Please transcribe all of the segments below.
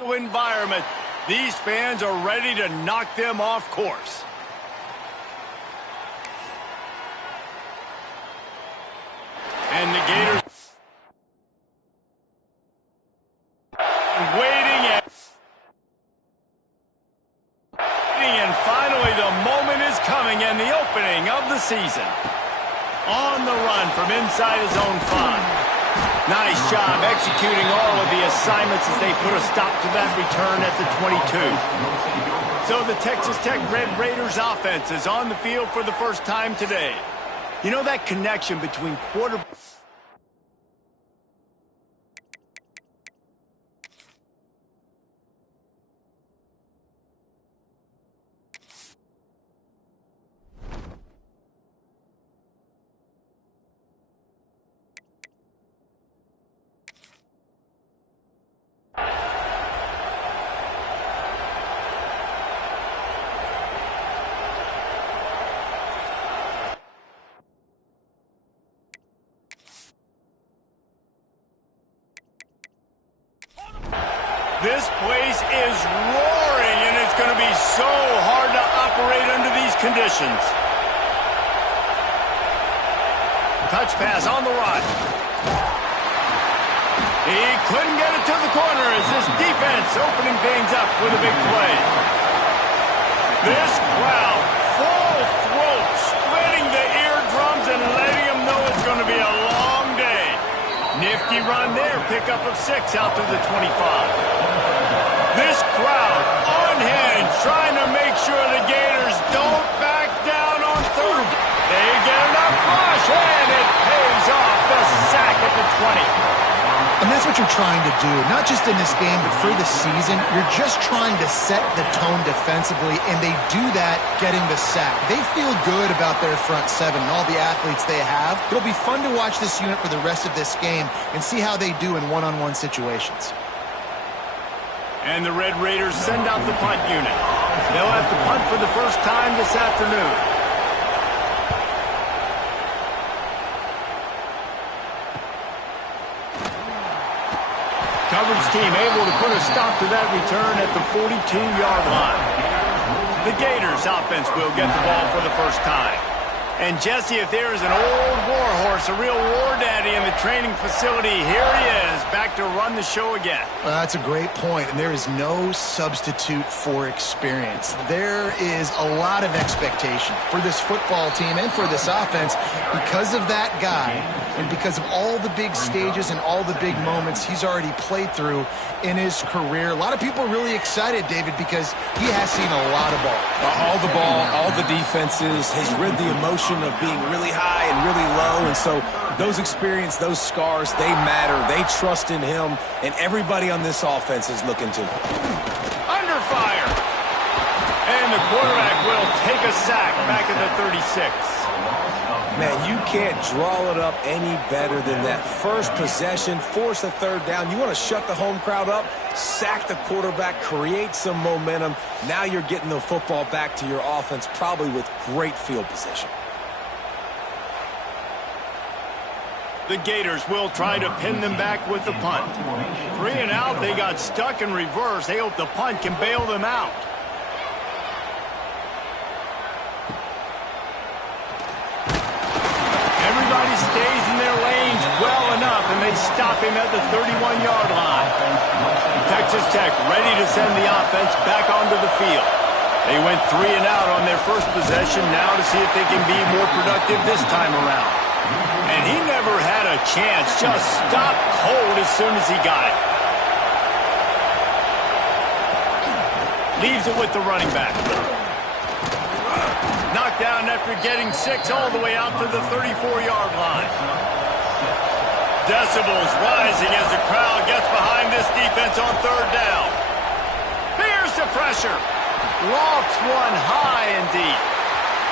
environment. These fans are ready to knock them off course. And the Gators waiting, and finally the moment is coming and the opening of the season. On the run from inside his own 5. Nice job executing all of the assignments as they put a stop to that return at the 22. So the Texas Tech Red Raiders offense is on the field for the first time today. You know that connection between quarterback... This place is roaring, and it's going to be so hard to operate under these conditions. Touch pass on the run. He couldn't get it to the corner as this defense opening things up with a big play. This crowd, full throat, splitting the eardrums and letting them know it's going to be a long day. Nifty run there, pickup of 6 out to the 25. This crowd unhinged, trying to make sure the Gators don't back down on third. They get enough rush, and it pays off. The sack at the 20. And that's what you're trying to do, not just in this game, but for the season. You're just trying to set the tone defensively, and they do that getting the sack. They feel good about their front 7 and all the athletes they have. It'll be fun to watch this unit for the rest of this game and see how they do in one-on-one situations. And the Red Raiders send out the punt unit. They'll have to punt for the first time this afternoon. Coverage team able to put a stop to that return at the 42-yard line. The Gators offense will get the ball for the first time. And Jesse, if there is an old war horse, a real war daddy in the training facility, here he is, back to run the show again. That's a great point, and there is no substitute for experience. There is a lot of expectation for this football team and for this offense because of that guy and because of all the big stages and all the big moments he's already played through in his career. A lot of people are really excited, David, because he has seen a lot of ball. All the ball, all the defenses, has rid the emotion of being really high and really low, and so those experience, those scars, they matter. They trust in him, and everybody on this offense is looking to him. Under fire! And the quarterback will take a sack back at the 36. Man, you can't draw it up any better than that. First possession, force a third down. You want to shut the home crowd up, sack the quarterback, create some momentum. Now you're getting the football back to your offense, probably with great field position. The Gators will try to pin them back with the punt. 3 and out, they got stuck in reverse. They hope the punt can bail them out. Everybody stays in their lanes well enough, and they stop him at the 31-yard line. Texas Tech ready to send the offense back onto the field. They went 3 and out on their first possession, now to see if they can be more productive this time around. And he never had a chance, just stopped cold as soon as he got it. Leaves it with the running back. Knocked down after getting 6 all the way out to the 34-yard line. Decibels rising as the crowd gets behind this defense on third down. Here's the pressure. Lofts one high and deep.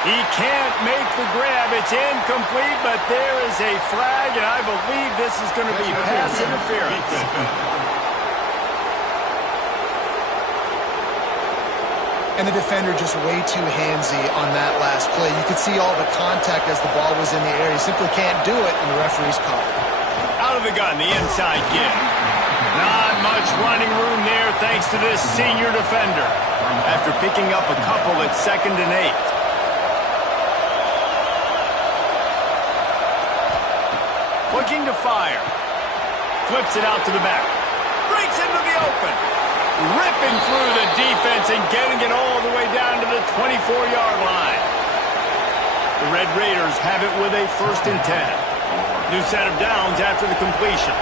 He can't make the grab. It's incomplete, but there is a flag, and I believe this is going to be pass interference. And the defender just way too handsy on that last play. You could see all the contact as the ball was in the air. He simply can't do it, and the referee's called. Out of the gun, the inside give. Not much running room there thanks to this senior defender after picking up a couple at 2nd and 8. Looking to fire. Flips it out to the back. Breaks into the open. Ripping through the defense and getting it all the way down to the 24-yard line. The Red Raiders have it with a 1st and 10. New set of downs after the completion.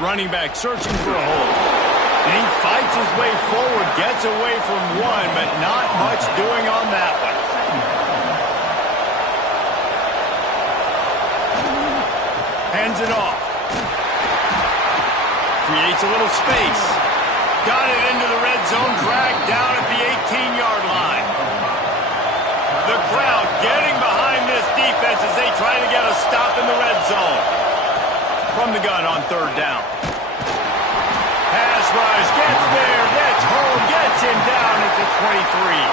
Running back searching for a hole. And he fights his way forward, gets away from one, but not much doing on that one. Hands it off. Creates a little space. Got it into the red zone, dragged down at the 18-yard line. The crowd getting behind this defense as they try to get a stop in the red zone. From the gun on 3rd down. Pass rush, gets there, gets home, gets him down at the 23.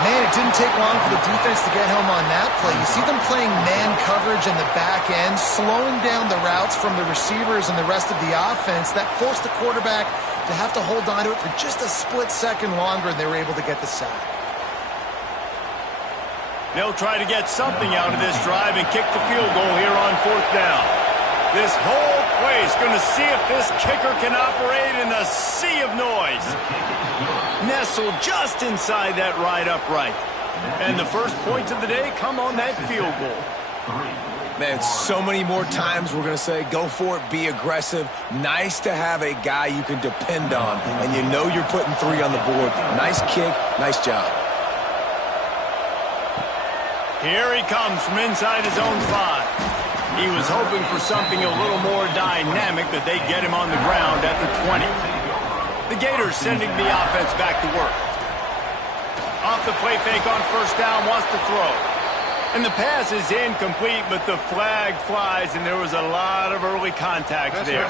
Man, it didn't take long for the defense to get home on that play. You see them playing man coverage in the back end, slowing down the routes from the receivers and the rest of the offense. That forced the quarterback to have to hold on to it for just a split second longer, and they were able to get the sack. They'll try to get something out of this drive and kick the field goal here on 4th down. This whole play is going to see if this kicker can operate in the sea of noise. Nestled just inside that right upright. And the first points of the day come on that field goal. Man, so many more times we're going to say, go for it, be aggressive. Nice to have a guy you can depend on, and you know you're putting 3 on the board. Nice kick, nice job. Here he comes from inside his own 5. He was hoping for something a little more dynamic, but they get him on the ground at the 20. The Gators sending the offense back to work. Off the play fake on 1st down, wants to throw. And the pass is incomplete, but the flag flies, and there was a lot of early contact there.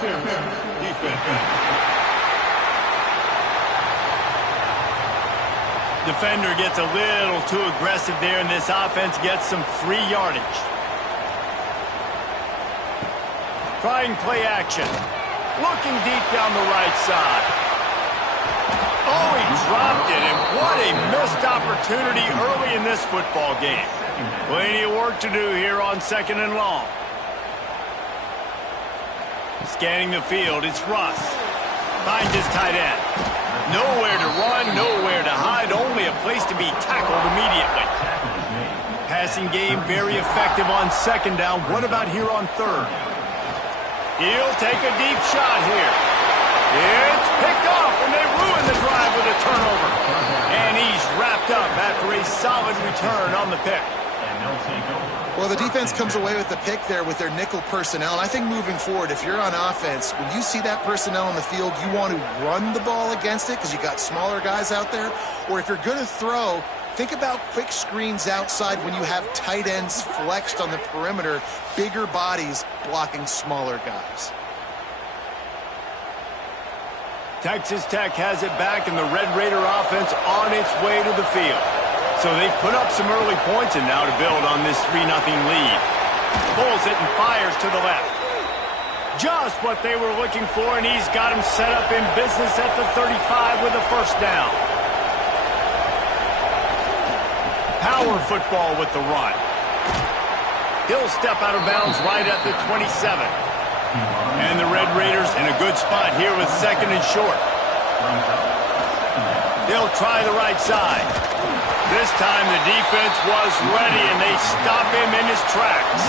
Defender gets a little too aggressive there, and this offense gets some free yardage. Trying play action. Looking deep down the right side. Oh, he dropped it, and what a missed opportunity early in this football game. Plenty of work to do here on 2nd and long. Scanning the field, it's Russ. Finds his tight end. Nowhere to run, nowhere to hide, only a place to be tackled immediately. Passing game very effective on 2nd down. What about here on 3rd? He'll take a deep shot here. It's picked off, and they ruin the drive with a turnover. And he's wrapped up after a solid return on the pick. Well, the defense comes away with the pick there with their nickel personnel. And I think moving forward, if you're on offense, when you see that personnel on the field, you want to run the ball against it because you got smaller guys out there. Or if you're going to throw, think about quick screens outside when you have tight ends flexed on the perimeter, bigger bodies blocking smaller guys. Texas Tech has it back, and the Red Raider offense on its way to the field. So they've put up some early points, and now to build on this 3-0 lead. Pulls it and fires to the left. Just what they were looking for, and he's got him set up in business at the 35 with a 1st down. Power football with the run. He'll step out of bounds right at the 27. And the Red Raiders in a good spot here with 2nd and short. They'll try the right side. This time the defense was ready, and they stop him in his tracks.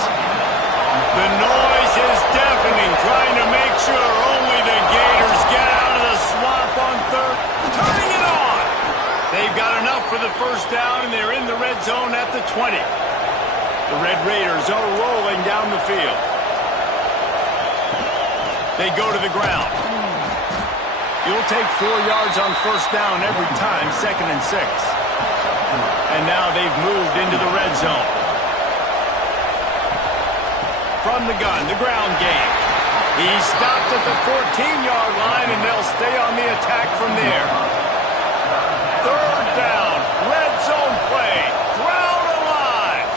The noise is deafening, trying to make sure only the Gators get out of the swamp on 3rd. Turning it on! They've got enough for the 1st down, and they're in the red zone at the 20. The Red Raiders are rolling down the field. They go to the ground. You'll take 4 yards on 1st down every time, 2nd and 6. And now they've moved into the red zone. From the gun, the ground game. He's stopped at the 14-yard line, and they'll stay on the attack from there. 3rd down, red zone play, crowd alive.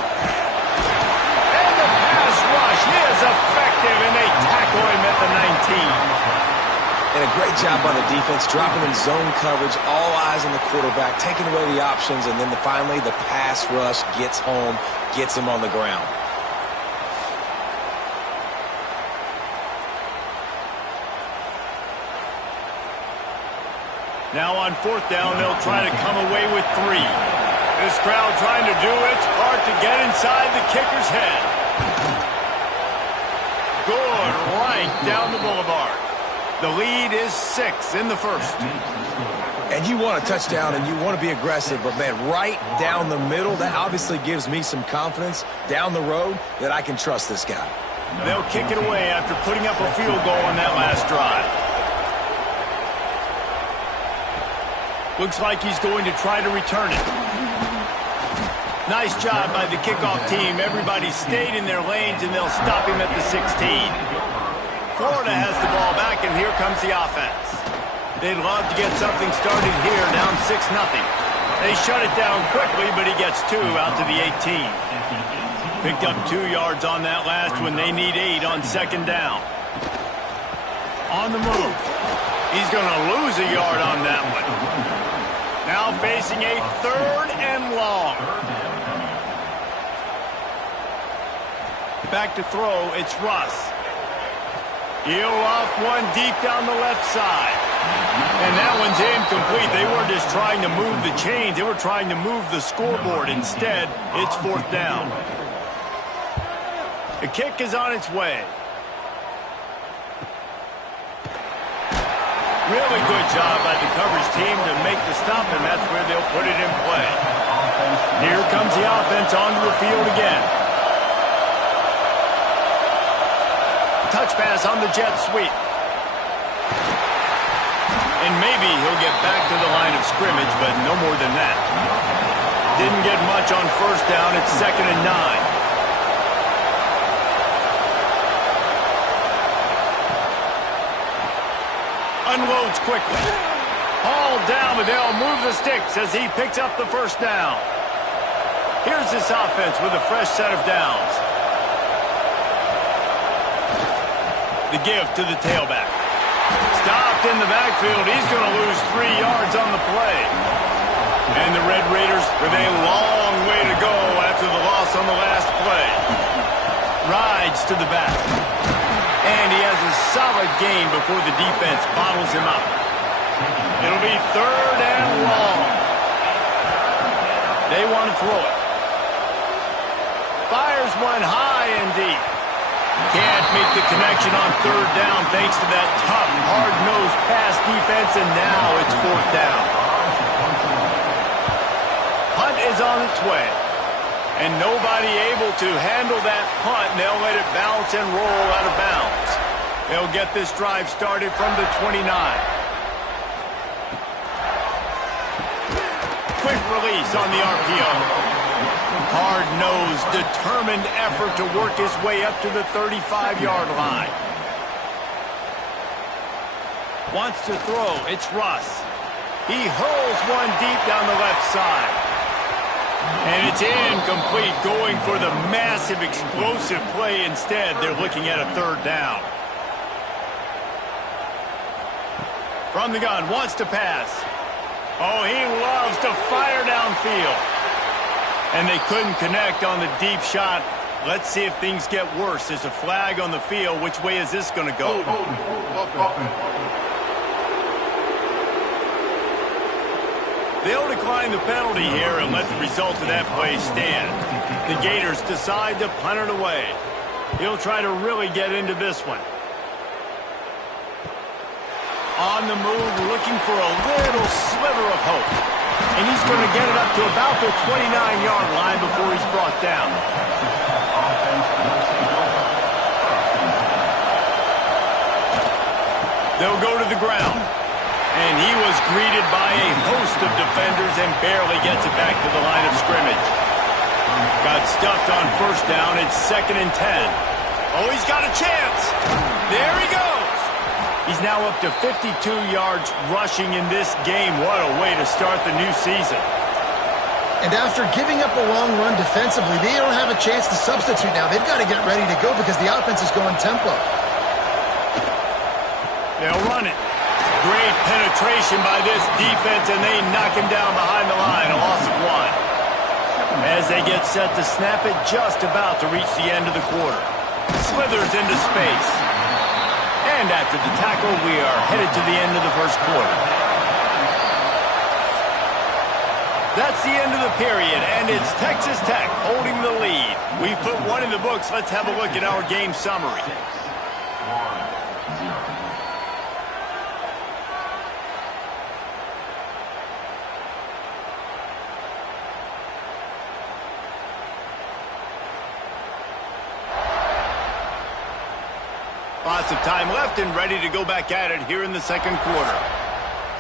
And a great job by the defense, dropping in zone coverage, all eyes on the quarterback, taking away the options, and then finally the pass rush gets home, gets him on the ground. Now on fourth down, they'll try to come away with 3. This crowd trying to do its part to get inside the kicker's head. Good, right down the boulevard. The lead is 6 in the first. And you want a touchdown and you want to be aggressive, but, man, right down the middle, that obviously gives me some confidence down the road that I can trust this guy. They'll kick it away after putting up a field goal on that last drive. Looks like he's going to try to return it. Nice job by the kickoff team. Everybody stayed in their lanes, and they'll stop him at the 16. Florida has the ball back, and here comes the offense. They'd love to get something started here, down 6-0. They shut it down quickly, but he gets 2 out to the 18. Picked up 2 yards on that last one. They need 8 on second down. On the move. He's going to lose a yard on that one. Now facing a 3rd and long. Back to throw, it's Russ. He'll loft one deep down the left side. And that one's incomplete. They weren't just trying to move the chains. They were trying to move the scoreboard. Instead, it's 4th down. The kick is on its way. Really good job by the coverage team to make the stop, and that's where they'll put it in play. Here comes the offense onto the field again. Touch pass on the jet sweep. And maybe he'll get back to the line of scrimmage, but no more than that. Didn't get much on first down. It's 2nd and 9. Unloads quickly. Hauled down, but they'll move the sticks as he picks up the first down. Here's this offense with a fresh set of downs. The give to the tailback. Stopped in the backfield. He's going to lose 3 yards on the play. And the Red Raiders with a long way to go after the loss on the last play. Rides to the back. And he has a solid gain before the defense bottles him up. It'll be 3rd and long. They want to throw it. Fires one high and deep. Can't make the connection on 3rd down thanks to that tough, hard-nosed pass defense, and now it's 4th down. Punt is on its way. And nobody able to handle that punt, and they'll let it bounce and roll out of bounds. They'll get this drive started from the 29. Quick release on the RPO. Hard-nosed, determined effort to work his way up to the 35-yard line. Wants to throw, it's Russ. He hurls one deep down the left side. And it's incomplete, going for the massive, explosive play instead. They're looking at a 3rd down. From the gun, wants to pass. Oh, he loves to fire downfield. And they couldn't connect on the deep shot. Let's see if things get worse. There's a flag on the field. Which way is this going to go? They'll decline the penalty here and let the result of that play stand. The Gators decide to punt it away. He'll try to really get into this one. On the move, looking for a little sliver of hope. And he's going to get it up to about the 29-yard line before he's brought down. They'll go to the ground. And he was greeted by a host of defenders and barely gets it back to the line of scrimmage. Got stuffed on first down. It's 2nd and 10. Oh, he's got a chance. There he goes. He's now up to 52 yards rushing in this game. What a way to start the new season. And after giving up a long run defensively, they don't have a chance to substitute now. They've got to get ready to go because the offense is going tempo. They'll run it. Great penetration by this defense, and they knock him down behind the line, a loss of 1. As they get set to snap it, just about to reach the end of the quarter. Slithers into space. And after the tackle, we are headed to the end of the first quarter. That's the end of the period, and it's Texas Tech holding the lead. We've put one in the books. Let's have a look at our game summary. Lots of time left and ready to go back at it here in the second quarter.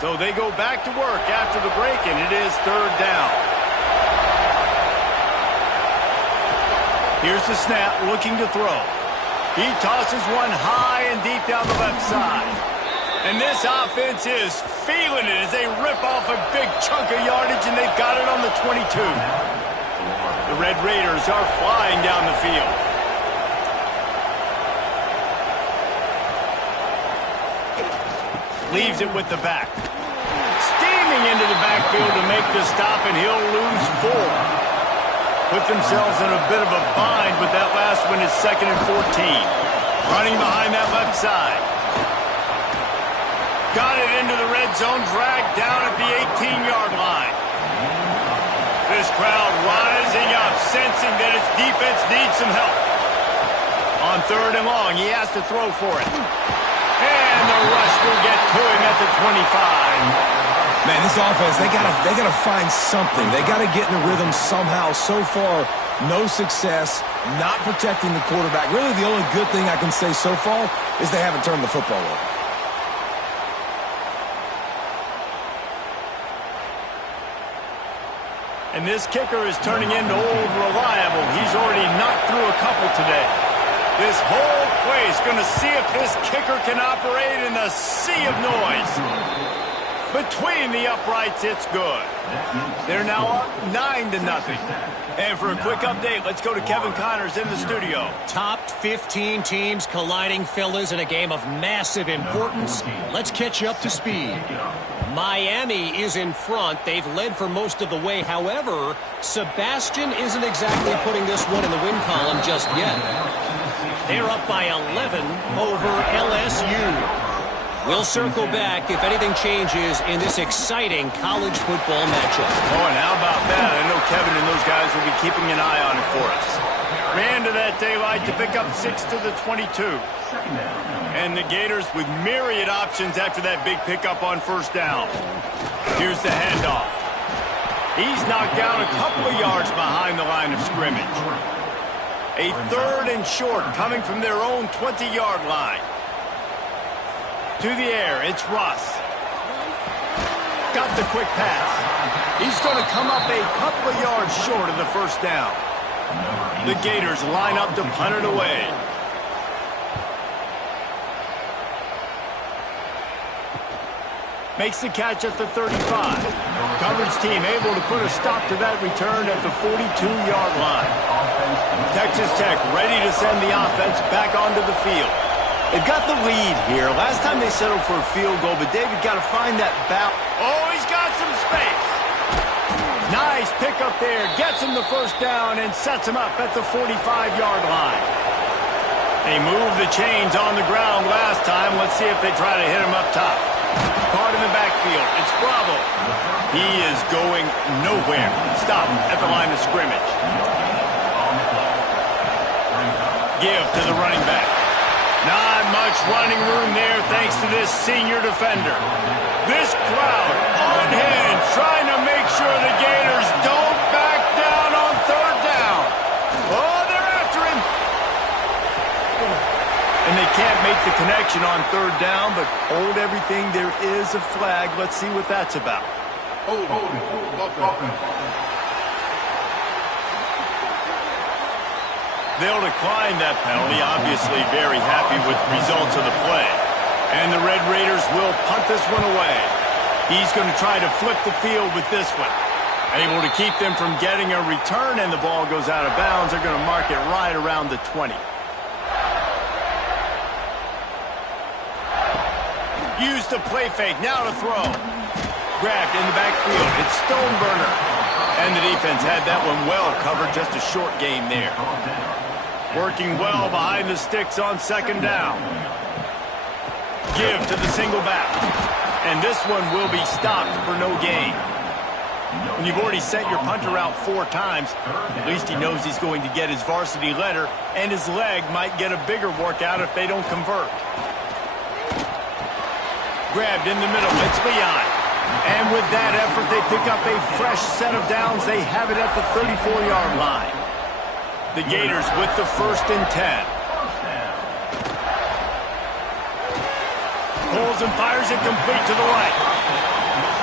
So they go back to work after the break, and it is third down. Here's the snap, looking to throw. He tosses one high and deep down the left side. And this offense is feeling it as they rip off a big chunk of yardage, and they've got it on the 22. The Red Raiders are flying down the field. Leaves it with the back. Steaming into the backfield to make the stop, and he'll lose 4. Put themselves in a bit of a bind, but that last one is 2nd and 14. Running behind that left side. Got it into the red zone, dragged down at the 18-yard line. This crowd rising up, sensing that its defense needs some help. On 3rd and long, he has to throw for it. And the rush will get to him at the 25. Man, this offense, they gotta find something. They gotta get in a rhythm somehow. So far, no success, not protecting the quarterback. Really, the only good thing I can say so far is they haven't turned the football over. And this kicker is turning into old reliable. He's already knocked through a couple today. This whole play is going to see if this kicker can operate in the sea of noise. Between the uprights, it's good. They're now up 9-0. And for a quick update, let's go to Kevin Connors in the studio. Top 15 teams colliding, fellas, in a game of massive importance. Let's catch you up to speed. Miami is in front. They've led for most of the way. However, Sebastian isn't exactly putting this one in the win column just yet. They're up by 11 over LSU. We'll circle back if anything changes in this exciting college football matchup. Oh, and how about that? I know Kevin and those guys will be keeping an eye on it for us. Ran to that daylight to pick up 6 to the 22. And the Gators with myriad options after that big pickup on first down. Here's the handoff. He's knocked down a couple of yards behind the line of scrimmage. A 3rd and short coming from their own 20-yard line. To the air, it's Russ. Got the quick pass. He's going to come up a couple of yards short of the first down. The Gators line up to punt it away. Makes the catch at the 35. Coverage team able to put a stop to that return at the 42-yard line. Texas Tech ready to send the offense back onto the field. They've got the lead here. Last time they settled for a field goal, but David got to find that balance. Oh, he's got some space. Nice pick up there. Gets him the first down and sets him up at the 45-yard line. They moved the chains on the ground last time. Let's see if they try to hit him up top. Caught in the backfield. It's Bravo. He is going nowhere. Stop at the line of scrimmage. Give to the running back. Not much running room there thanks to this senior defender. This crowd on hand trying to make sure the Gators don't back down on 3rd down. Oh, they're after him. And they can't make the connection on 3rd down, but hold everything. There is a flag. Let's see what that's about. They'll decline that penalty, obviously very happy with the results of the play. And the Red Raiders will punt this one away. He's going to try to flip the field with this one. Able to keep them from getting a return, and the ball goes out of bounds. They're going to mark it right around the 20. used the play fake. Now to throw. Grabbed in the backfield. It's Stoneburner. And the defense had that one well covered. Just a short gain there. Working well behind the sticks on second down. Give to the single back. And this one will be stopped for no gain. When you've already sent your punter out 4 times, at least he knows he's going to get his varsity letter, and his leg might get a bigger workout if they don't convert. Grabbed in the middle. It's Leon. And with that effort, they pick up a fresh set of downs. They have it at the 34-yard line. The Gators with the 1st and 10. Pulls and fires it complete to the right.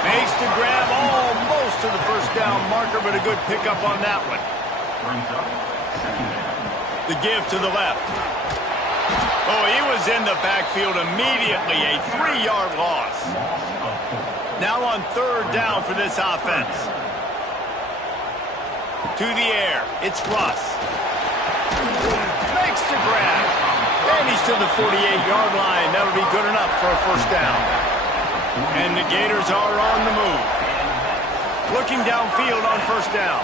Makes the grab almost to the first down marker, but a good pickup on that one. The give to the left. Oh, he was in the backfield immediately. A 3-yard loss. Now on 3rd down for this offense. To the air. It's Russ. Makes the grab. And he's to the 48-yard line. That'll be good enough for a 1st down. And the Gators are on the move. Looking downfield on 1st down.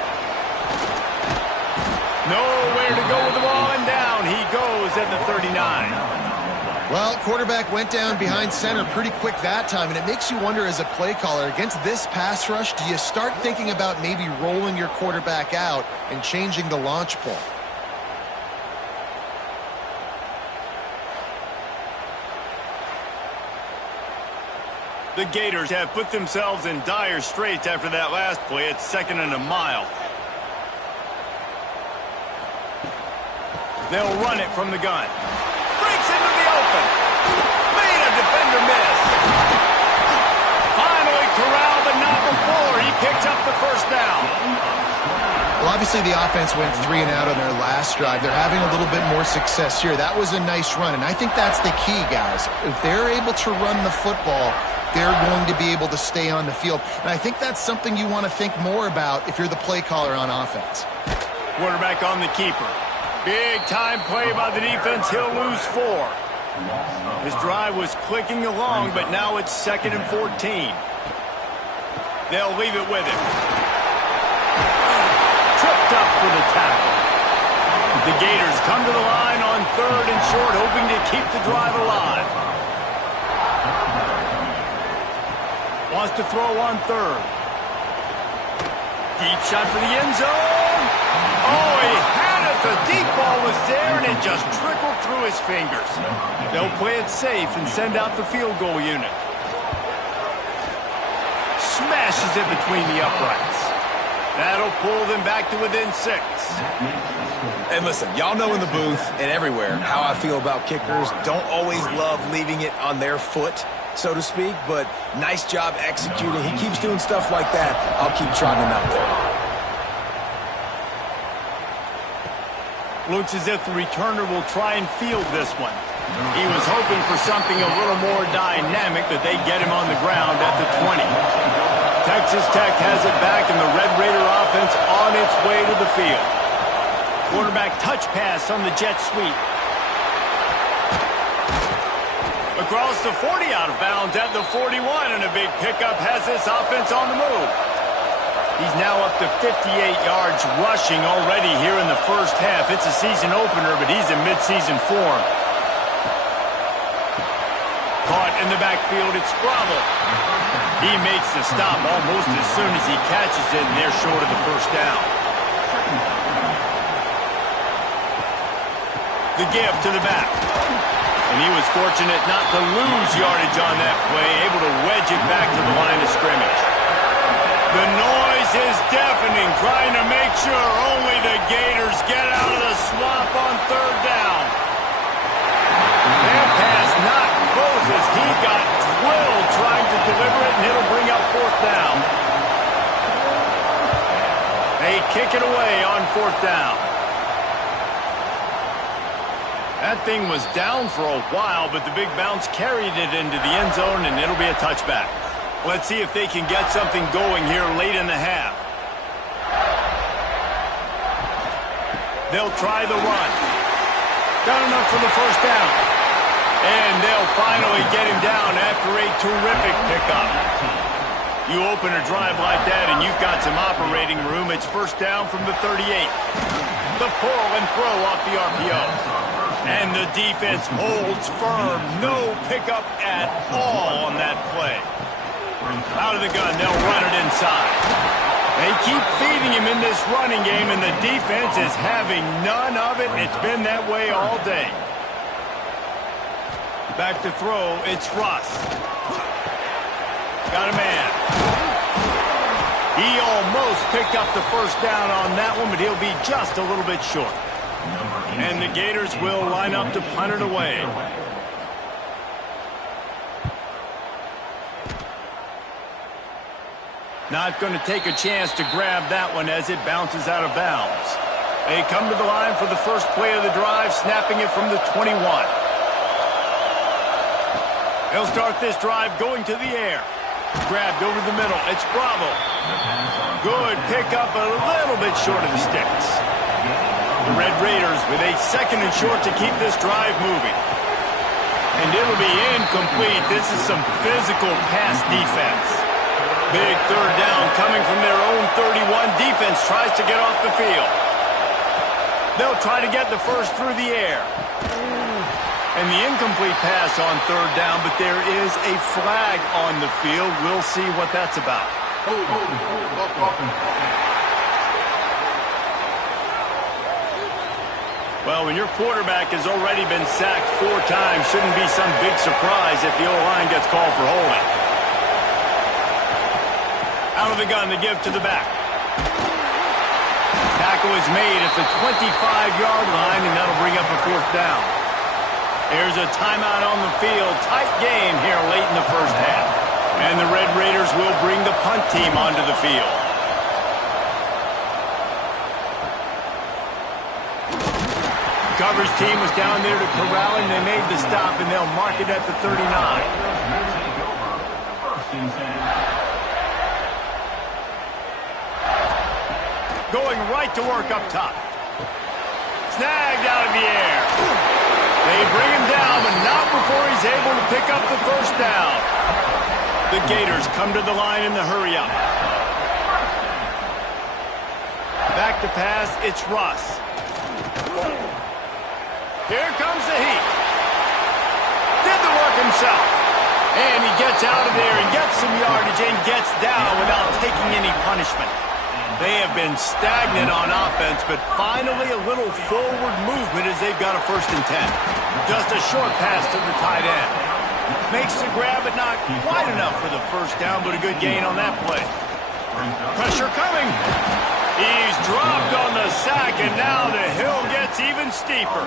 Nowhere to go with the ball, and down he goes at the 39. Well, quarterback went down behind center pretty quick that time, and it makes you wonder as a play caller, against this pass rush, do you start thinking about maybe rolling your quarterback out and changing the launch point? The Gators have put themselves in dire straits after that last play. It's 2nd and a mile. They'll run it from the gun. Breaks into the open. Made a defender miss. Finally corralled, but not before. He picks up the 1st down. Well, obviously the offense went 3 and out on their last drive. They're having a little bit more success here. That was a nice run, and I think that's the key, guys. If they're able to run the football, they're going to be able to stay on the field. And I think that's something you want to think more about if you're the play caller on offense. Quarterback on the keeper. Big time play by the defense. He'll lose 4. His drive was clicking along, but now it's 2nd and 14. They'll leave it with him. Tripped up for the tackle. The Gators come to the line on 3rd and short, hoping to keep the drive alive. Wants to throw on 3rd. Deep shot for the end zone. Oh, he had it. The deep ball was there, and it just trickled through his fingers. They'll play it safe and send out the field goal unit. Smashes it between the uprights. That'll pull them back to within 6. And listen, y'all know in the booth and everywhere how I feel about kickers. Don't always love leaving it on their foot, so to speak, but nice job executing. He keeps doing stuff like that. I'll keep trotting him out there. Looks as if the returner will try and field this one. He was hoping for something a little more dynamic, but they get him on the ground at the 20. Texas Tech has it back, and the Red Raider offense on its way to the field. Quarterback touch pass on the jet sweep. Across the 40, out of bounds at the 41, and a big pickup has this offense on the move. He's now up to 58 yards rushing already here in the 1st half. It's a season opener, but he's in midseason form. Caught in the backfield, it's Bravo. He makes the stop almost as soon as he catches it, and they're short of the 1st down. The give to the back. And he was fortunate not to lose yardage on that play, able to wedge it back to the line of scrimmage. The noise is deafening, trying to make sure only the Gators get out of the swamp on 3rd down. That pass not close as he got drilled trying to deliver it, and it'll bring up 4th down. They kick it away on 4th down. That thing was down for a while, but the big bounce carried it into the end zone, and it'll be a touchback. Let's see if they can get something going here late in the half. They'll try the run. Got enough for the 1st down. And they'll finally get him down after a terrific pickup. You open a drive like that and you've got some operating room. It's first down from the 38. The pull and throw off the RPO. And the defense holds firm. No pickup at all on that play. Out of the gun, they'll run it inside. They keep feeding him in this running game, and the defense is having none of it. It's been that way all day. Back to throw, it's Russ. Got a man. He almost picked up the first down on that one, but he'll be just a little bit short. And the Gators will line up to punt it away. Not going to take a chance to grab that one as it bounces out of bounds. They come to the line for the first play of the drive, snapping it from the 21. They'll start this drive going to the air. Grabbed over the middle. It's Bravo. Good pickup, a little bit short of the sticks. The Red Raiders with a second and short to keep this drive moving. And it'll be incomplete. This is some physical pass defense. Big third down coming from their own 31. Defense tries to get off the field. They'll try to get the first through the air. And the incomplete pass on third down, but there is a flag on the field. We'll see what that's about. Well, when your quarterback has already been sacked 4 times, shouldn't be some big surprise if the O-line gets called for holding. Out of the gun to give to the back. Tackle is made at the 25-yard line, and that'll bring up a fourth down. There's a timeout on the field. Tight game here late in the first half. And the Red Raiders will bring the punt team onto the field. Coverage team was down there to corral him. They made the stop, and they'll mark it at the 39. Going right to work up top. Snagged out of the air. They bring him down, but not before he's able to pick up the first down. The Gators come to the line in the hurry-up. Back to pass, it's Russ. Here comes the heat. Did the work himself. And he gets out of there and gets some yardage and gets down without taking any punishment. They have been stagnant on offense, but finally a little forward movement as they've got a 1st and 10. Just a short pass to the tight end. Makes the grab, but not quite enough for the first down, but a good gain on that play. Pressure coming. He's dropped on the sack, and now the hill gets even steeper.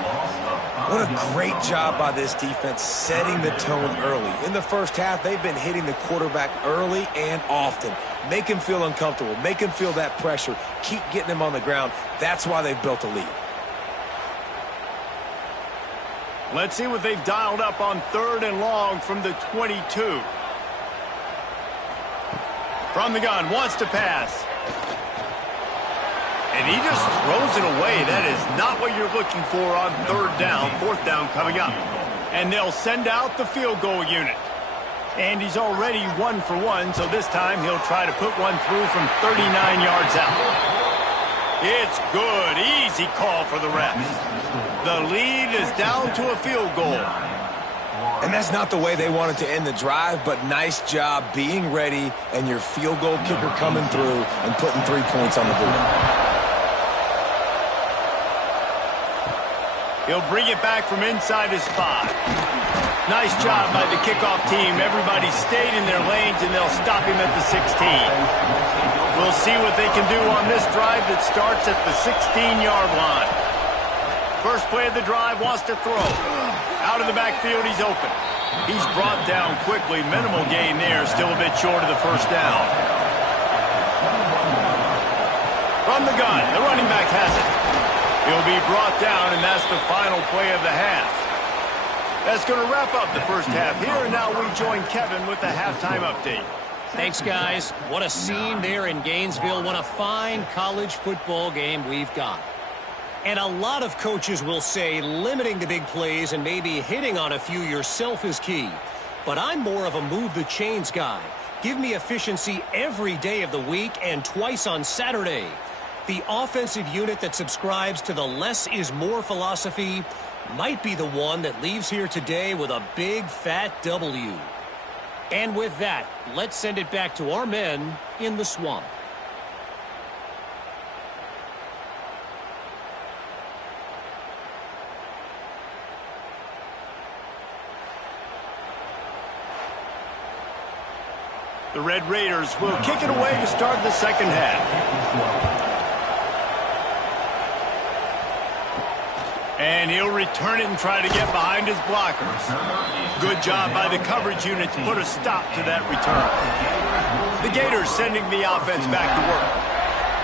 What a great job by this defense setting the tone early. In the first half, they've been hitting the quarterback early and often. Make him feel uncomfortable. Make him feel that pressure. Keep getting him on the ground. That's why they've built a lead. Let's see what they've dialed up on 3rd and long from the 22. From the gun, wants to pass. And he just throws it away. That is not what you're looking for on 3rd down. 4th down coming up. And they'll send out the field goal unit. And he's already 1 for 1, so this time he'll try to put one through from 39 yards out. It's good. Easy call for the refs. The lead is down to a field goal. And that's not the way they wanted to end the drive, but nice job being ready and your field goal kicker coming through and putting 3 points on the board. He'll bring it back from inside his 5. Nice job by the kickoff team. Everybody stayed in their lanes, and they'll stop him at the 16. We'll see what they can do on this drive that starts at the 16-yard line. First play of the drive, wants to throw. Out of the backfield, he's open. He's brought down quickly. Minimal gain there, still a bit short of the first down. From the gun, the running back has it. He'll be brought down, and that's the final play of the half. That's going to wrap up the first half here, and now we join Kevin with the halftime update. Thanks, guys. What a scene there in Gainesville. What a fine college football game we've got. And a lot of coaches will say limiting the big plays and maybe hitting on a few yourself is key. But I'm more of a move the chains guy. Give me efficiency every day of the week and twice on Saturday. The offensive unit that subscribes to the less is more philosophy might be the one that leaves here today with a big fat W. And with that, let's send it back to our men in the swamp. The Red Raiders will kick it away to start the second half. And he'll return it and try to get behind his blockers. Good job by the coverage unit to put a stop to that return. The Gators sending the offense back to work.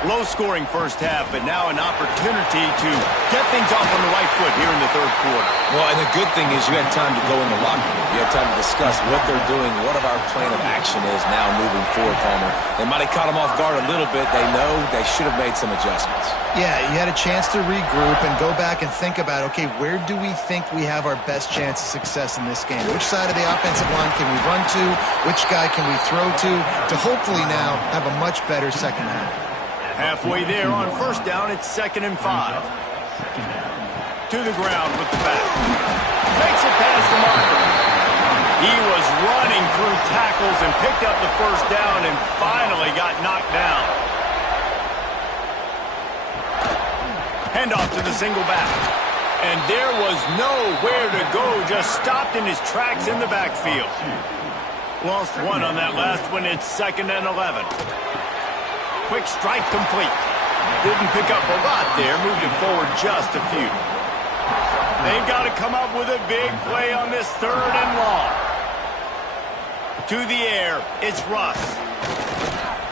Low-scoring first half, but now an opportunity to get things off on the right foot here in the third quarter. Well, and the good thing is you had time to go in the locker room. You had time to discuss what they're doing, what our plan of action is now moving forward, Palmer. They might have caught them off guard a little bit. They know they should have made some adjustments. Yeah, you had a chance to regroup and go back and think about, okay, where do we think we have our best chance of success in this game? Which side of the offensive line can we run to? Which guy can we throw to hopefully now have a much better second half? Halfway there on first down, it's 2nd and 5. To the ground with the back. Makes it past the marker. He was running through tackles and picked up the first down and finally got knocked down. Handoff to the single back. And there was nowhere to go, just stopped in his tracks in the backfield. Lost one on that last one. It's 2nd and 11. Quick strike complete. Didn't pick up a lot there. Moved it forward just a few. They've got to come up with a big play on this 3rd and long. To the air. It's Russ.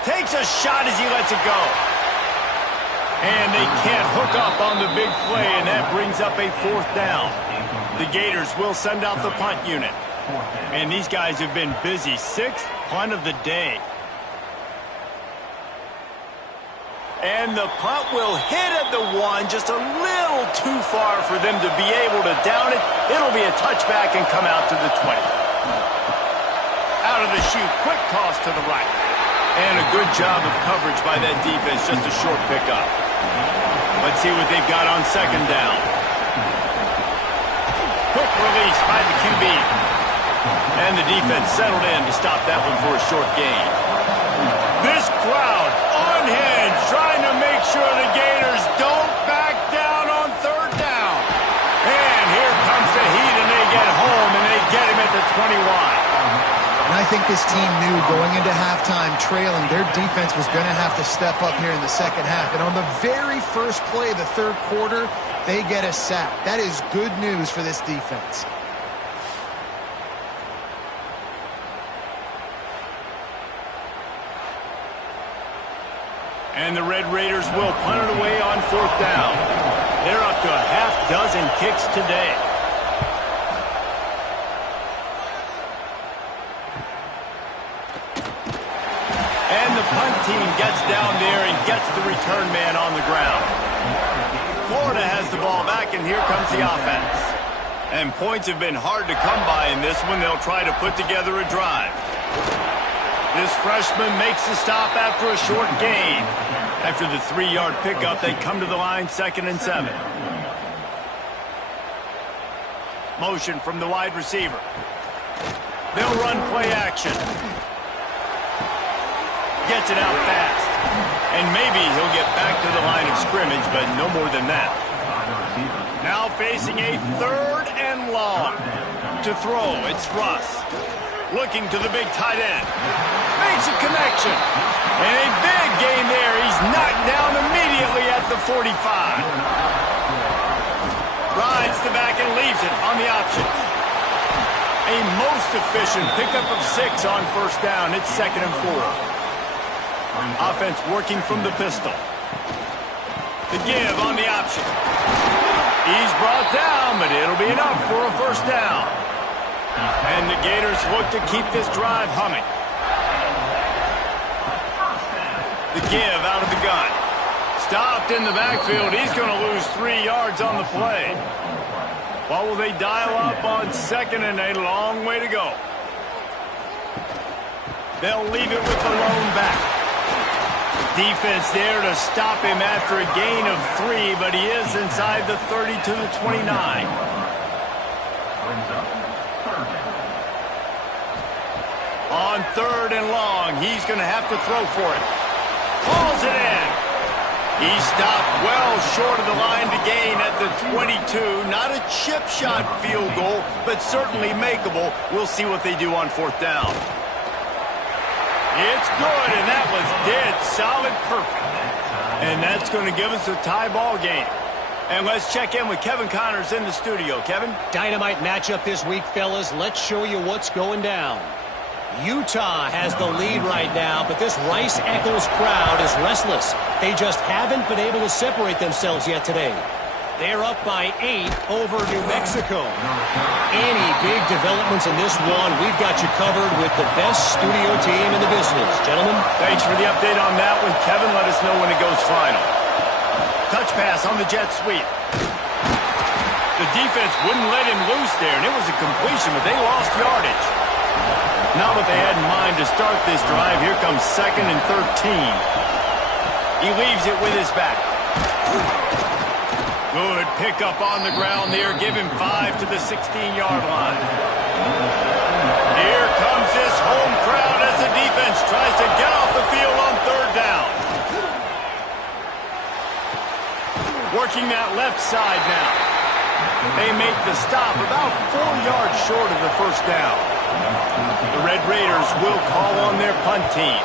Takes a shot as he lets it go. And they can't hook up on the big play, and that brings up a 4th down. The Gators will send out the punt unit. And these guys have been busy. 6th punt of the day. And the punt will hit at the 1, just a little too far for them to be able to down it. It'll be a touchback and come out to the 20. Out of the chute, quick toss to the right. And a good job of coverage by that defense, just a short pickup. Let's see what they've got on 2nd down. Quick release by the QB. And the defense settled in to stop that one for a short gain. This crowd unhinged, trying to make sure the Gators don't back down on 3rd down. And here comes the heat, and they get home, and they get him at the 21. And I think this team knew going into halftime trailing, their defense was going to have to step up here in the second half. And on the very first play of the 3rd quarter, they get a sack. That is good news for this defense. And the Red Raiders will punt it away on 4th down. They're up to a half-dozen kicks today. And the punt team gets down there and gets the return man on the ground. Florida has the ball back, and here comes the offense. And points have been hard to come by in this one. They'll try to put together a drive. This freshman makes the stop after a short gain. After the 3-yard pickup, they come to the line, 2nd and 7. Motion from the wide receiver. They'll run play action. Gets it out fast. And maybe he'll get back to the line of scrimmage, but no more than that. Now facing a 3rd and long. To throw, it's Russ. Looking to the big tight end. Makes a connection. And a big gain there. He's knocked down immediately at the 45. Rides the back and leaves it on the option. A most efficient pickup of 6 on first down. It's 2nd and 4. Offense working from the pistol. The give on the option. He's brought down, but it'll be enough for a first down. And the Gators look to keep this drive humming. The give out of the gun. Stopped in the backfield. He's going to lose 3 yards on the play. What will they dial up on second and a long way to go? They'll leave it with the lone back. Defense there to stop him after a gain of 3, but he is inside the 30 to the 29. On third and long, he's going to have to throw for it. Calls it in. He stopped well short of the line to gain at the 22. Not a chip shot field goal, but certainly makeable. We'll see what they do on fourth down. It's good, and that was dead solid perfect. And that's going to give us a tie ball game. And let's check in with Kevin Connors in the studio. Kevin? Dynamite matchup this week, fellas. Let's show you what's going down. Utah has the lead right now, but this Rice-Eccles crowd is restless. They just haven't been able to separate themselves yet today. They're up by 8 over New Mexico. Any big developments in this one, we've got you covered with the best studio team in the business. Gentlemen? Thanks for the update on that one. Kevin, let us know when it goes final. Touch pass on the jet sweep. The defense wouldn't let him loose there, and it was a completion, but they lost yardage. Not what they had in mind to start this drive. Here comes second and 13. He leaves it with his back. Good pickup on the ground there. Give him 5 to the 16-yard line. Here comes this home crowd as the defense tries to get off the field on third down. Working that left side now. They make the stop about 4 yards short of the first down. The Red Raiders will call on their punt team.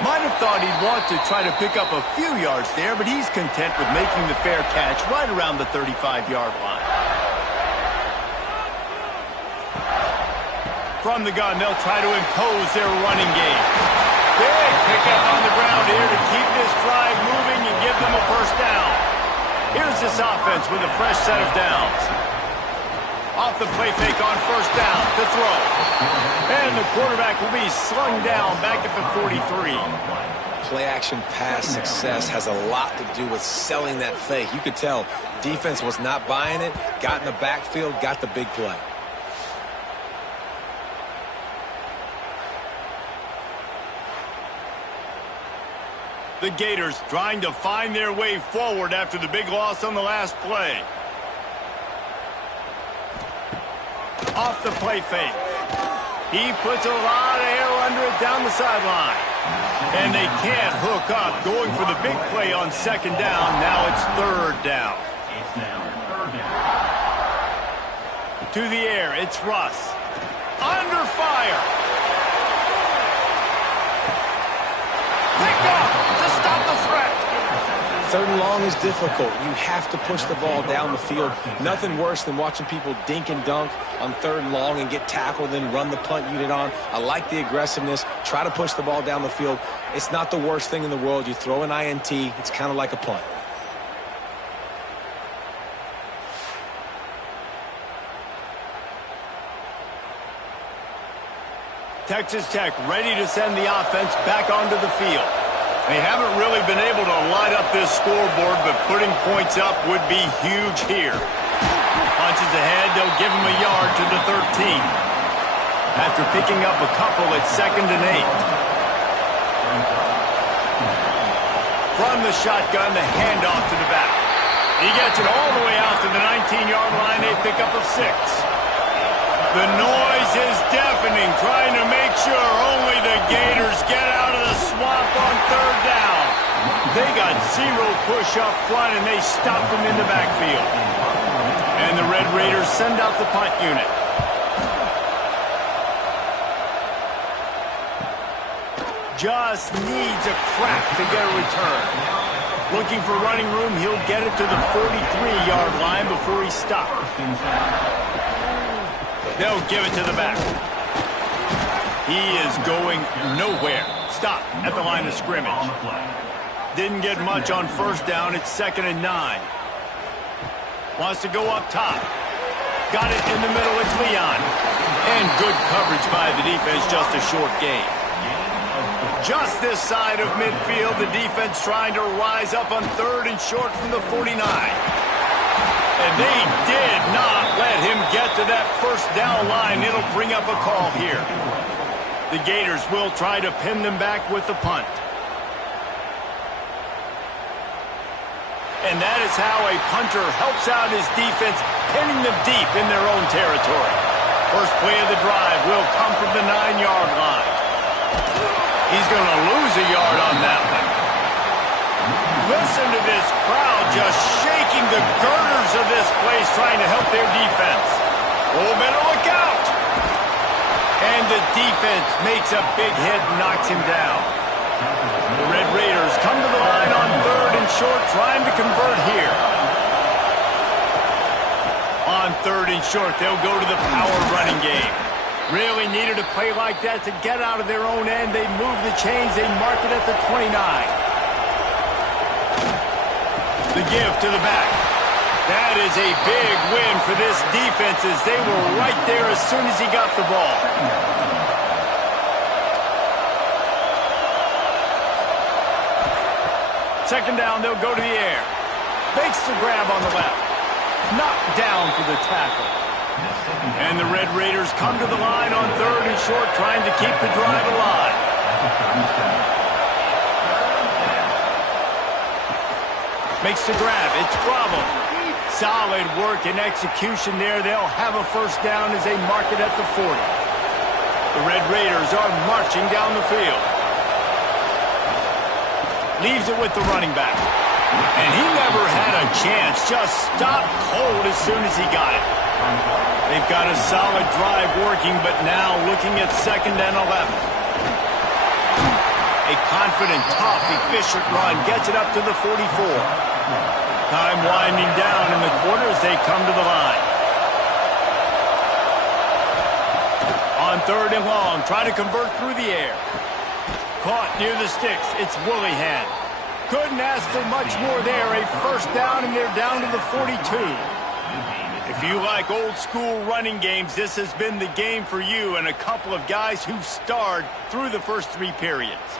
Might have thought he'd want to try to pick up a few yards there, but he's content with making the fair catch right around the 35-yard line. From the gun, they'll try to impose their running game. Big pickup on the ground here to keep this drive moving and give them a first down. Here's this offense with a fresh set of downs. Off the play fake on first down to throw. And the quarterback will be slung down back at the 43. Play-action pass success has a lot to do with selling that fake. You could tell defense was not buying it, got in the backfield, got the big play. The Gators trying to find their way forward after the big loss on the last play. Off the play fake. He puts a lot of air under it down the sideline. And they can't hook up, going for the big play on second down. Now it's third down. To the air, it's Russ. Under fire. Picked off to stop the threat. Third and long is difficult. You have to push the ball down the field. Nothing worse than watching people dink and dunk on third and long and get tackled and run the punt unit on. I like the aggressiveness. Try to push the ball down the field. It's not the worst thing in the world. You throw an INT, it's kind of like a punt. Texas Tech ready to send the offense back onto the field. They haven't really been able to light up this scoreboard, but putting points up would be huge here. Punches ahead, they'll give him a yard to the 13. After picking up a couple at second and 8. From the shotgun, the handoff to the back. He gets it all the way out to the 19-yard line. They pick up a 6. The noise is deafening, trying to make sure only the Gators get out of the swamp on third down. They got 0 push up front, and they stopped them in the backfield. And the Red Raiders send out the punt unit. Just needs a crack to get a return. Looking for running room, he'll get it to the 43-yard line before he stops. They'll give it to the back. He is going nowhere. Stop at the line of scrimmage. Didn't get much on first down. It's second and 9. Wants to go up top. Got it in the middle. It's Leon. And good coverage by the defense. Just a short gain. Just this side of midfield, the defense trying to rise up on 3rd and short from the 49. And they did not let him get to that first down line. It'll bring up a call here. The Gators will try to pin them back with the punt. And that is how a punter helps out his defense, pinning them deep in their own territory. First play of the drive will come from the 9-yard line. He's going to lose a yard on that one. Listen to this crowd just shaking the girders of this place, trying to help their defense. Oh, better look out. And the defense makes a big hit and knocks him down. The Red Raiders come to the line on 3rd and short, trying to convert here. On 3rd and short, they'll go to the power running game. Really needed a play like that to get out of their own end. They move the chains. They mark it at the 29. The give to the back. That is a big win for this defense, as they were right there as soon as he got the ball. Second down, they'll go to the air. Makes the grab on the left. Knocked down for the tackle. And the Red Raiders come to the line on 3rd and short, trying to keep the drive alive. Makes the grab. It's Bravo. Solid work and execution there. They'll have a first down as they mark it at the 40. The Red Raiders are marching down the field. Leaves it with the running back. And he never had a chance. Just stopped cold as soon as he got it. They've got a solid drive working, but now looking at 2nd and 11. A confident, tough, efficient run gets it up to the 44. Time winding down in the quarter as they come to the line. On 3rd and long, try to convert through the air. Caught near the sticks. It's Willihan. Couldn't ask for much more there. A first down, and they're down to the 42. If you like old school running games, this has been the game for you and a couple of guys who've starred through the first 3 periods.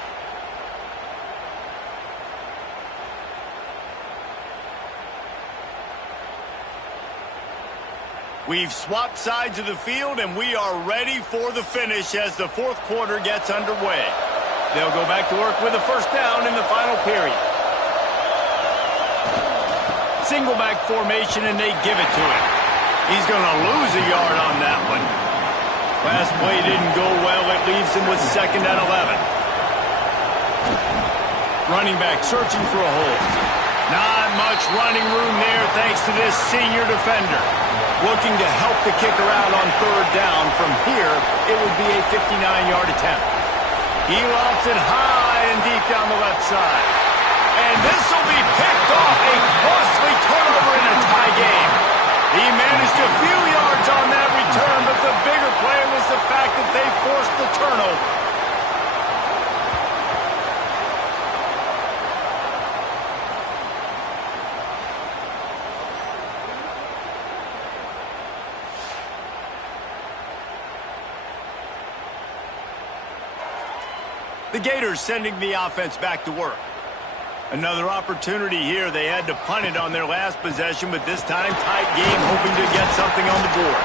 We've swapped sides of the field, and we are ready for the finish as the 4th quarter gets underway. They'll go back to work with a first down in the final period. Single back formation, and they give it to him. He's going to lose a yard on that one. Last play didn't go well. It leaves him with 2nd and 11. Running back searching for a hole. Not much running room there thanks to this senior defender. Looking to help the kicker out on 3rd down. From here, it would be a 59-yard attempt. He lofts it high and deep down the left side. And this will be picked off. A costly turnover in a tie game. He managed a few yards on that return, but the bigger play was the fact that they forced the turnover. The Gators sending the offense back to work. Another opportunity here. They had to punt it on their last possession, but this time tight game, hoping to get something on the board.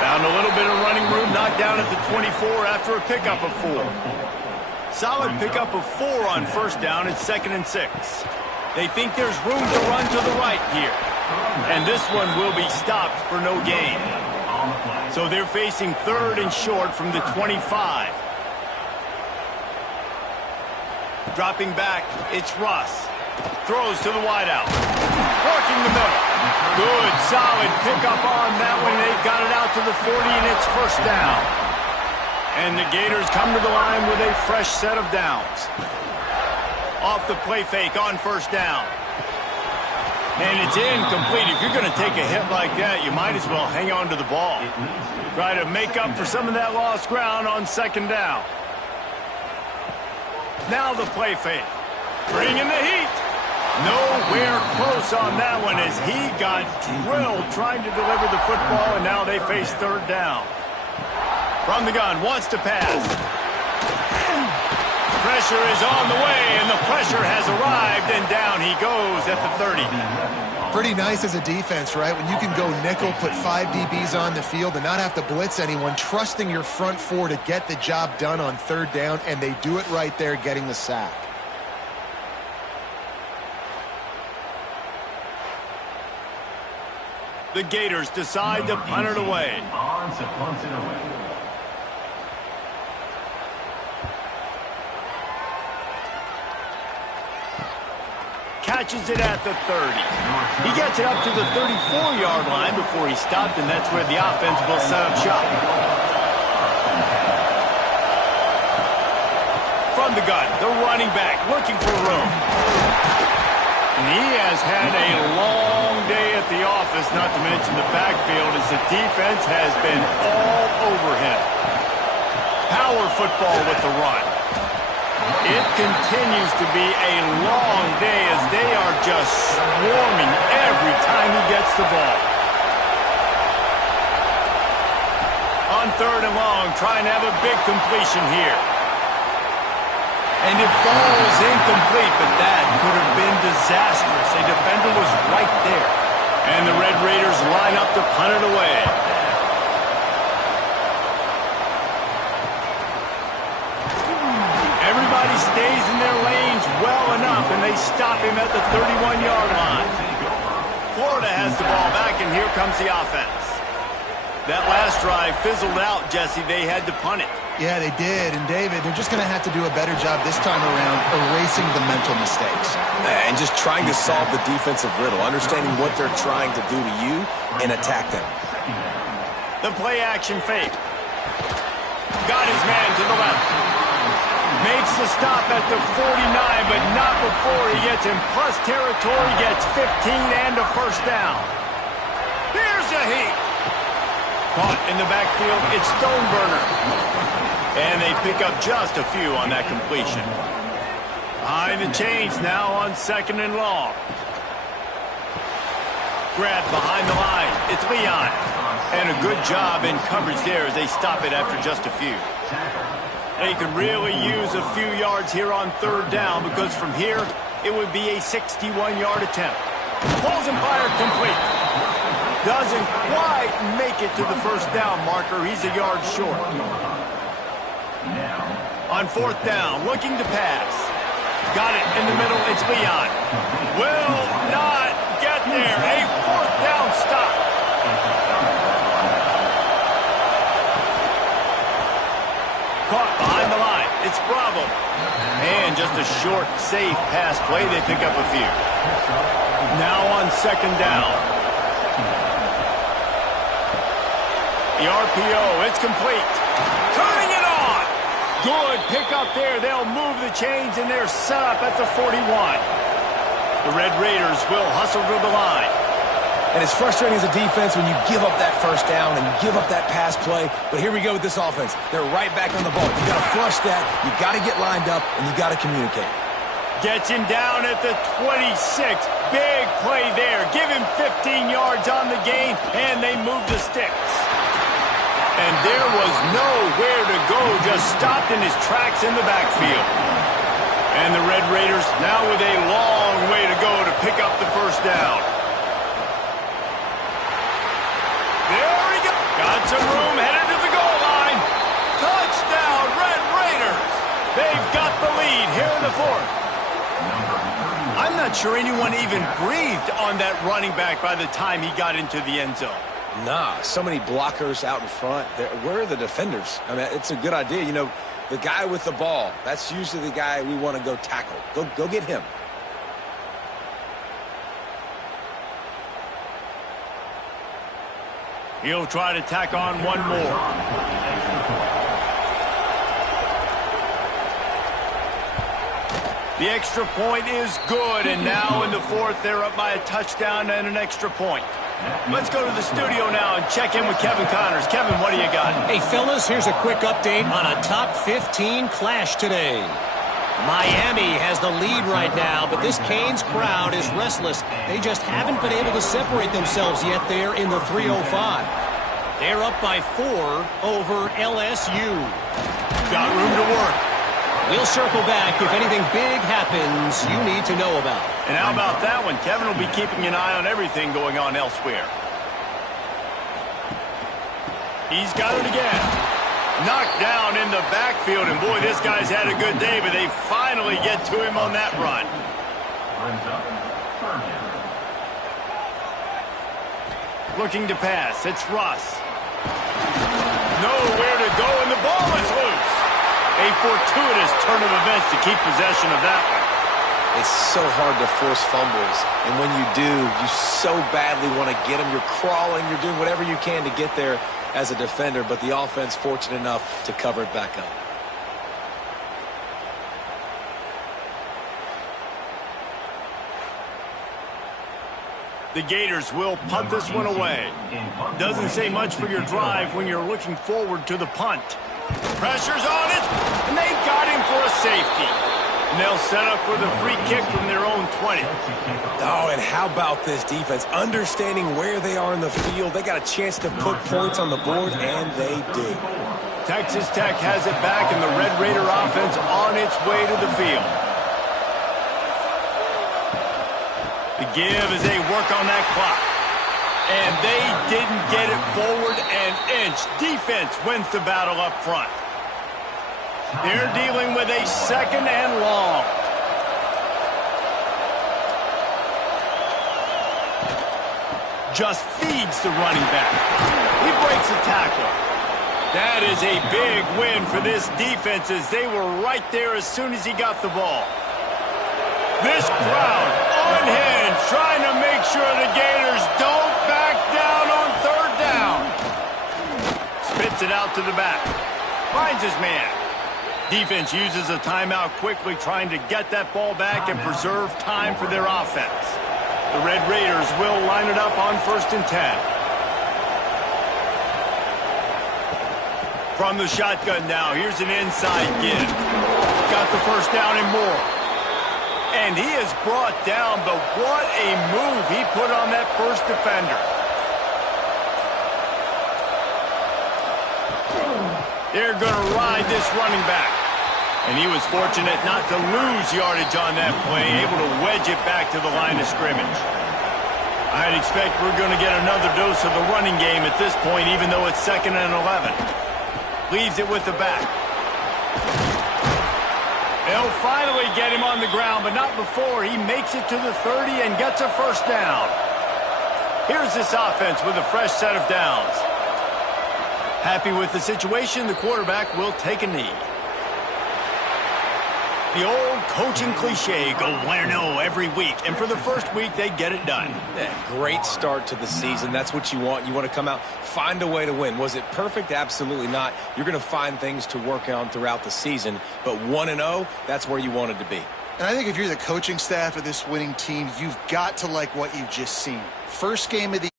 Found a little bit of running room, knocked down at the 24 after a pickup of 4. Solid pickup of 4 on first down at 2nd and 6. They think there's room to run to the right here. And this one will be stopped for no gain. So they're facing 3rd and short from the 25. Dropping back, it's Russ. Throws to the wideout. Working the middle. Good, solid pickup on that one. They've got it out to the 40, and it's first down. And the Gators come to the line with a fresh set of downs. Off the play fake on first down. And it's incomplete. If you're going to take a hit like that, you might as well hang on to the ball. Try to make up for some of that lost ground on 2nd down. Now the play fake. Bring in the heat. Nowhere close on that one as he got drilled trying to deliver the football, and now they face 3rd down. From the gun, wants to pass. Pressure is on the way, and the pressure has arrived, and down he goes at the 30. Pretty nice as a defense, right? When you can go nickel, put 5 DBs on the field and not have to blitz anyone, trusting your front four to get the job done on third down, and they do it right there, getting the sack. The Gators decide to punt it away. Catches it at the 30. He gets it up to the 34-yard line before he stopped, and that's where the offense will set up shop. From the gun, the running back looking for room. And he has had a long day at the office, not to mention the backfield, as the defense has been all over him. Power football with the run. It continues to be a long day as they are just swarming every time he gets the ball. On third and long, trying to have a big completion here. And it falls incomplete, but that could have been disastrous. A defender was right there. And the Red Raiders line up to punt it away. Everybody stays in their lanes well enough, and they stop him at the 31-yard line. Florida has the ball back, and here comes the offense. That last drive fizzled out, Jesse. They had to punt it. Yeah, they did. And, David, they're just going to have to do a better job this time around erasing the mental mistakes. And just trying to solve the defensive riddle, understanding what they're trying to do to you and attack them. The play-action fake. Got his man to the left. Makes the stop at the 49, but not before he gets in plus territory, gets 15 and a first down. Here's a heat. Caught in the backfield, it's Stoneburner. And they pick up just a few on that completion. Behind the chains now on second and long. Grabbed behind the line, it's Leon. And a good job in coverage there as they stop it after just a few. They could really use a few yards here on third down because from here, it would be a 61-yard attempt. Pulls and fired complete. Doesn't quite make it to the first down marker. He's a yard short. On fourth down, looking to pass. Got it in the middle. It's Leon. Will not get there. A fourth down stop. Caught behind the line. It's Bravo. And just a short, safe pass play. They pick up a few. Now on second down. The RPO, it's complete. Turning it on. Good pickup there. They'll move the chains, and they're set up at the 41. The Red Raiders will hustle to the line. And it's frustrating as a defense when you give up that first down and you give up that pass play. But here we go with this offense. They're right back on the ball. You got to flush that. You got to get lined up, and you got to communicate. Gets him down at the 26. Big play there. Give him 15 yards on the gain, and they move the sticks. And there was nowhere to go, just stopped in his tracks in the backfield. And the Red Raiders now with a long way to go to pick up the first down. There we go. Got some room, headed to the goal line. Touchdown, Red Raiders. They've got the lead here in the fourth. I'm not sure anyone even breathed on that running back by the time he got into the end zone. Nah, so many blockers out in front. Where are the defenders? I mean, it's a good idea. You know, the guy with the ball, that's usually the guy we want to go tackle. Go get him. He'll try to tack on one more. The extra point is good, and now in the fourth, they're up by a touchdown and an extra point. Let's go to the studio now and check in with Kevin Connors. Kevin, what do you got? Hey, fellas, here's a quick update on a top 15 clash today. Miami has the lead right now, but this Canes crowd is restless. They just haven't been able to separate themselves yet there in the 305. They're up by 4 over LSU. Got room to work. We'll circle back if anything big happens you need to know about. And how about that one? Kevin will be keeping an eye on everything going on elsewhere. He's got it again. Knocked down in the backfield, and boy, this guy's had a good day, but they finally get to him on that run. Looking to pass. It's Russ. Nowhere to go, and the ball is loose. A fortuitous turn of events to keep possession of that one. It's so hard to force fumbles, and when you do, you so badly want to get them. You're crawling, you're doing whatever you can to get there as a defender, but the offense fortunate enough to cover it back up. The Gators will punt this one away. Doesn't say much for your drive when you're looking forward to the punt. Pressure's on it, and they got him for a safety. And they'll set up for the free kick from their own 20. Oh, and how about this defense? Understanding where they are in the field. They got a chance to put points on the board, and they do. Texas Tech has it back, and the Red Raider offense on its way to the field. The give as they work on that clock. And they didn't get it forward an inch. Defense wins the battle up front. They're dealing with a second and long. Just feeds the running back. He breaks a tackle. That is a big win for this defense as they were right there as soon as he got the ball. This crowd unhinged, trying to make sure the Gators don't back down on third down. Spits it out to the back. Finds his man. Defense uses a timeout quickly, trying to get that ball back and preserve time for their offense. The Red Raiders will line it up on 1st and 10. From the shotgun now, here's an inside give. Got the first down and more. And he is brought down, but what a move he put on that first defender. They're going to ride this running back. And he was fortunate not to lose yardage on that play, able to wedge it back to the line of scrimmage. I'd expect we're going to get another dose of the running game at this point, even though it's 2nd and 11. Leaves it with the back. They'll finally get him on the ground, but not before he makes it to the 30 and gets a first down. Here's this offense with a fresh set of downs. Happy with the situation, the quarterback will take a knee. The old coaching cliche, go 1-0 every week, and for the first week, they get it done. Yeah, great start to the season. That's what you want. You want to come out, find a way to win. Was it perfect? Absolutely not. You're going to find things to work on throughout the season, but 1-0, that's where you wanted to be. And I think if you're the coaching staff of this winning team, you've got to like what you've just seen. First game of the